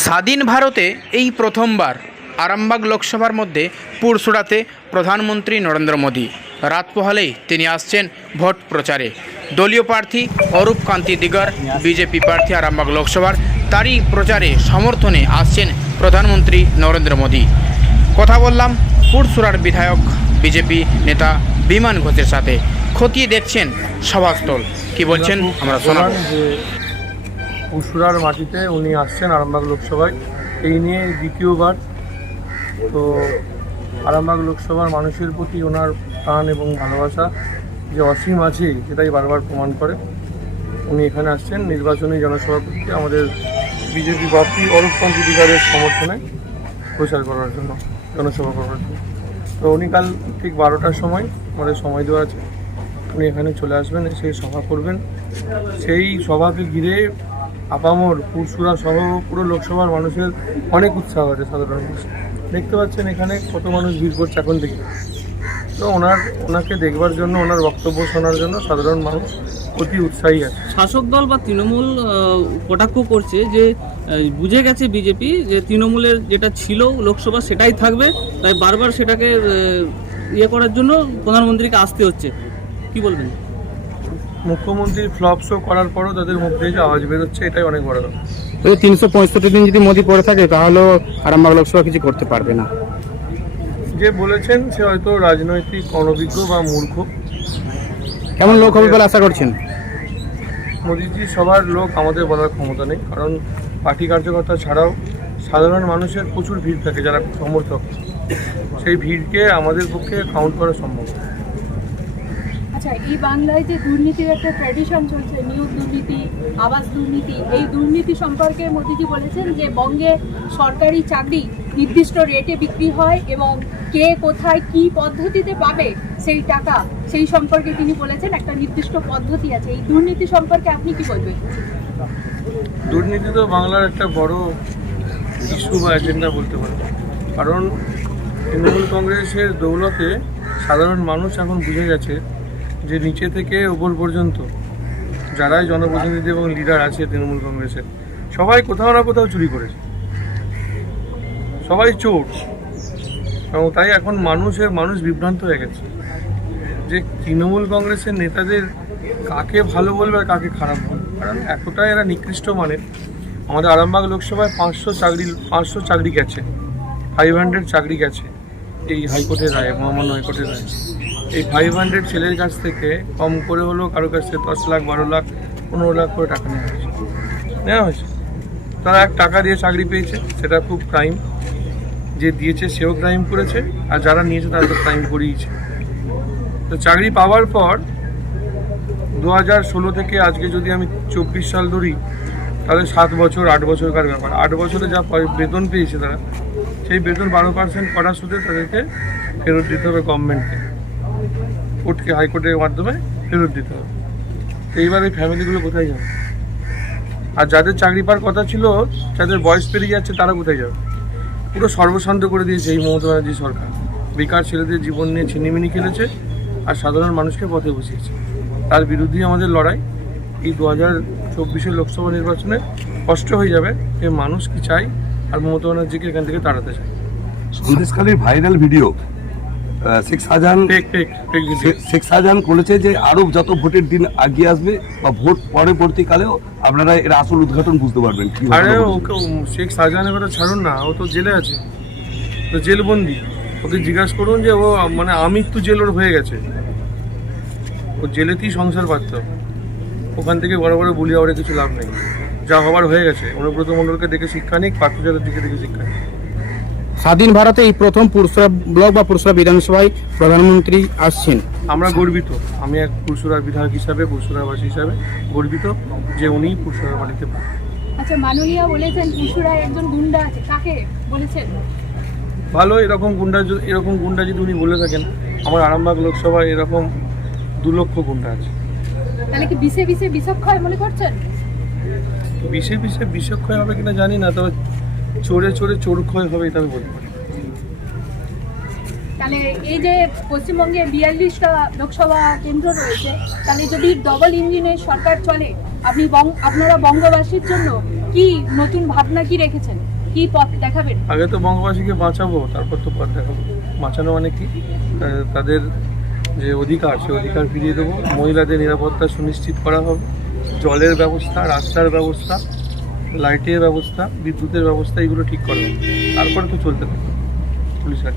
স্বাধীন ভারতে এই প্রথমবার আরামবাগ লোকসভার মধ্যে পুরসুরাতে প্রধানমন্ত্রী নরেন্দ্র মোদী রাত পোহালেই তিনি আসছেন ভোট প্রচারে। দলীয় প্রার্থী অরূপ কান্তি দিগার, বিজেপি প্রার্থী আরামবাগ লোকসভার, তারই প্রচারে সমর্থনে আসছেন প্রধানমন্ত্রী নরেন্দ্র মোদী। কথা বললাম পুরসুরার বিধায়ক বিজেপি নেতা বিমান ঘোষের সাথে। খতিয়ে দেখছেন সভাস্থল, কি বলছেন আমরা শোনাব। পুরসুরার মাটিতে উনি আসছেন আরামবাগ লোকসভায়, এই নিয়ে দ্বিতীয়বার। তো আরামবাগ লোকসভার মানুষের প্রতি ওনার টান এবং ভালোবাসা যে অসীম আছে, সেটাই বারবার প্রমাণ করে। উনি এখানে আসছেন নির্বাচনী জনসভাপতিকে আমাদের বিজেপি প্রার্থী অরূপ কান্তি দিগারের সমর্থনে প্রচার করার জন্য, জনসভা করার জন্য। তো উনি কাল ঠিক 12টার সময়, আমাদের সময় দেওয়া আছে, উনি এখানে চলে আসবেন, এসে সভা করবেন। সেই সভাকে ঘিরে আপামর পুরসুরা সহ পুরো লোকসভার মানুষের অনেক উৎসাহ আছে। সাধারণ মানুষ দেখতে পাচ্ছেন এখানে কত মানুষ ভিড় করছে এখন থেকে। তো ওনাকে দেখবার জন্য, ওনার বক্তব্য শোনার জন্য সাধারণ মানুষ অতি উৎসাহী আছে। শাসক দল বা তৃণমূল কটাক্ষ করছে যে বুঝে গেছে বিজেপি যে তৃণমূলের যেটা ছিল লোকসভা সেটাই থাকবে, তাই বারবার সেটাকে ইয়ে করার জন্য প্রধানমন্ত্রীকে আসতে হচ্ছে। কি বলবেন? মুখ্যমন্ত্রী ফ্লপ শো করার পরও তাদের মুখ থেকে যে আওয়াজ বেরোচ্ছে, এটাই অনেক বড় ব্যাপার। 365 দিন যদি মোদী পড়ে থাকে তাহলেও আরামবাগ লোকসভা কিছু করতে পারবে না। যে বলেছেন সে হয়তো রাজনৈতিক অনভিজ্ঞ বা মূর্খ। কেমন লোক হবে বলে আশা করছেন? মোদীজি সবার লোক আমাদের বলার ক্ষমতা নেই, কারণ পার্টি কার্যকর্তা ছাড়াও সাধারণ মানুষের প্রচুর ভিড় থাকে যারা সমর্থক। সেই ভিড়কে আমাদের পক্ষে কাউন্ট করা সম্ভব। আচ্ছা, এই বাংলায় যে দুর্নীতির একটা ট্র্যাডিশন চলছে, নিয়োগ দুর্নীতি, আবাস দুর্নীতি, এই দুর্নীতি সম্পর্কে মোদিজি বলেছেন যে বঙ্গে সরকারি চাকরি নির্দিষ্ট রেটে বিক্রি হয় এবং কে কোথায় কি পদ্ধতিতে পাবে সেই টাকা, সেই সম্পর্কে তিনি বলেছেন একটা নির্দিষ্ট পদ্ধতি আছে। এই দুর্নীতি সম্পর্কে আপনি কি বলবেন? দুর্নীতি তো বাংলার একটা বড় ইস্যু বা এজেন্ডা বলতে পারে, কারণ তৃণমূল কংগ্রেসের দৌলতে সাধারণ মানুষ এখন বুঝে গেছে যে নিচে থেকে উপর পর্যন্ত যারাই জনপ্রতিনিধি এবং লিডার আছে তৃণমূল কংগ্রেসের, সবাই কোথাও না কোথাও চুরি করেছে, সবাই চোর। এবং তাই এখন মানুষ বিভ্রান্ত হয়ে গেছে যে তৃণমূল কংগ্রেসের নেতাদের কাকে ভালো বলবে আর কাকে খারাপ বলবে, কারণ এতটাই এরা নিকৃষ্ট। মানে আমাদের আরামবাগ লোকসভায় 500 চাকরি গেছে, 500 চাকরি গেছে এই হাইকোর্টের রায়ে, মহামান্য হাইকোর্টের রায়ে। এই 500 ছেলের কাছ থেকে কম করে হলেও কারো কাছ থেকে 10 লাখ, 12 লাখ, 15 লাখ করে টাকা নেওয়া হয়েছে। তারা এক টাকা দিয়ে চাকরি পেয়েছে, সেটা খুব ক্রাইম। যে দিয়েছে সেও ক্রাইম করেছে, আর যারা নিয়েছে তারা তো ক্রাইম করিয়েছে। তো চাকরি পাওয়ার পর 2016 থেকে আজকে যদি আমি 24 সাল ধরি, তাহলে 7 বছর 8 বছরকার ব্যাপার। 8 বছরে যা বেতন পেয়েছে তারা, সেই বেতন 12% করা সুদে তাদেরকে ফেরত দিতে হবে গভর্নমেন্টকে, কোর্টকে, হাইকোর্টের মাধ্যমে ফেরত দিতে হবে। তো এইবার এই ফ্যামিলিগুলো কোথায় যাবে? আর যাদের চাকরি পাওয়ার কথা ছিল, যাদের বয়স পেরিয়ে যাচ্ছে, তারা কোথায় যাবে? পুরো সর্বশান্ত করে দিয়েছে এই মমতা ব্যানার্জি সরকার। বেকার ছেলেদের জীবন নিয়ে ছিনিমিনি খেলেছে আর সাধারণ মানুষকে পথে বসিয়েছে। তার বিরুদ্ধেই আমাদের লড়াই। এই 2024 লোকসভা নির্বাচনে কষ্ট হয়ে যাবে যে মানুষ কি চাই আর মমতা ব্যানার্জিকে এখান থেকে তাড়াতে চায়। সন্দেশখালীর ভাইরাল ভিডিও শেখ শাহজাহান বলেছে যে আরো যত ভোটের দিন আগিয়ে আসবে বা ভোট পরবর্তীকালেও আপনারা এর আসল উদ্ঘাটন বুঝতে পারবেন। আরে ওকে শেখ শাহজাহানের কথা ছাড়ুন না, ও তো জেলে আছে, তো জেলবন্দি। ওকে জিজ্ঞাসা করুন যে ও মানে আমৃত্যু জেল ওর হয়ে গেছে, ও জেলেতেই সংসার পারত। ওখান থেকে বড় বড় বলি আওয়ারে কিছু লাভ নেই, যা হবার হয়ে গেছে। অনুব্রত মণ্ডলকে দেখে শিক্ষা নিক, পার্থজাতের দিকে দেখে শিক্ষা নিক। স্বাধীন ভারতে এই প্রথম পুরসুরা ব্লক বা পুরসুরা বিধানসভায় প্রধানমন্ত্রী আসছেন। আমরা গর্বিত, আমি এক পুরসুরার বিধায়ক হিসাবে, পুরসুরাবাসী হিসাবে গর্বিত যে উনি পুরসুরার বাড়িতে পান। আচ্ছা, মাননীয় বলেছেন পুরসুরায় একজন গুন্ডা আছে, কাকে বলেছেন? ভালো, এরকম গুন্ডা যদি উনি বলে থাকেন, আমার আরামবাগ লোকসভায় এরকম 2 লক্ষ গুন্ডা আছে। তাহলে কি বিষে বিষক্ষয় মনে করছেন? বিষে বিষক্ষয় হবে কিনা জানি না, তবে চোরে চোরক্ষয় হবে এটা আমি বলতে পারি। তাহলে এই যে পশ্চিমবঙ্গে 42টা লোকসভা কেন্দ্র রয়েছে, তাহলে যদি ডবল ইঞ্জিনের সরকার চলে, আপনারা বঙ্গবাসীর জন্য কি নতুন ভাবনা কি রেখেছেন, কি পথ দেখাবেন? আগে তো বঙ্গবাসীকে বাঁচাবো, তারপর তো পথ দেখাবো। বাঁচানো মানে কি, তাদের যে অধিকার সে অধিকার ফিরিয়ে দেবো, মহিলাদের নিরাপত্তা সুনিশ্চিত করা হবে, জলের ব্যবস্থা, রাস্তার ব্যবস্থা, লাইটের ব্যবস্থা, বিদ্যুতের ব্যবস্থা, এগুলো ঠিক করা হবে। তারপরে তো চলতে থাকবে পুলিশ আর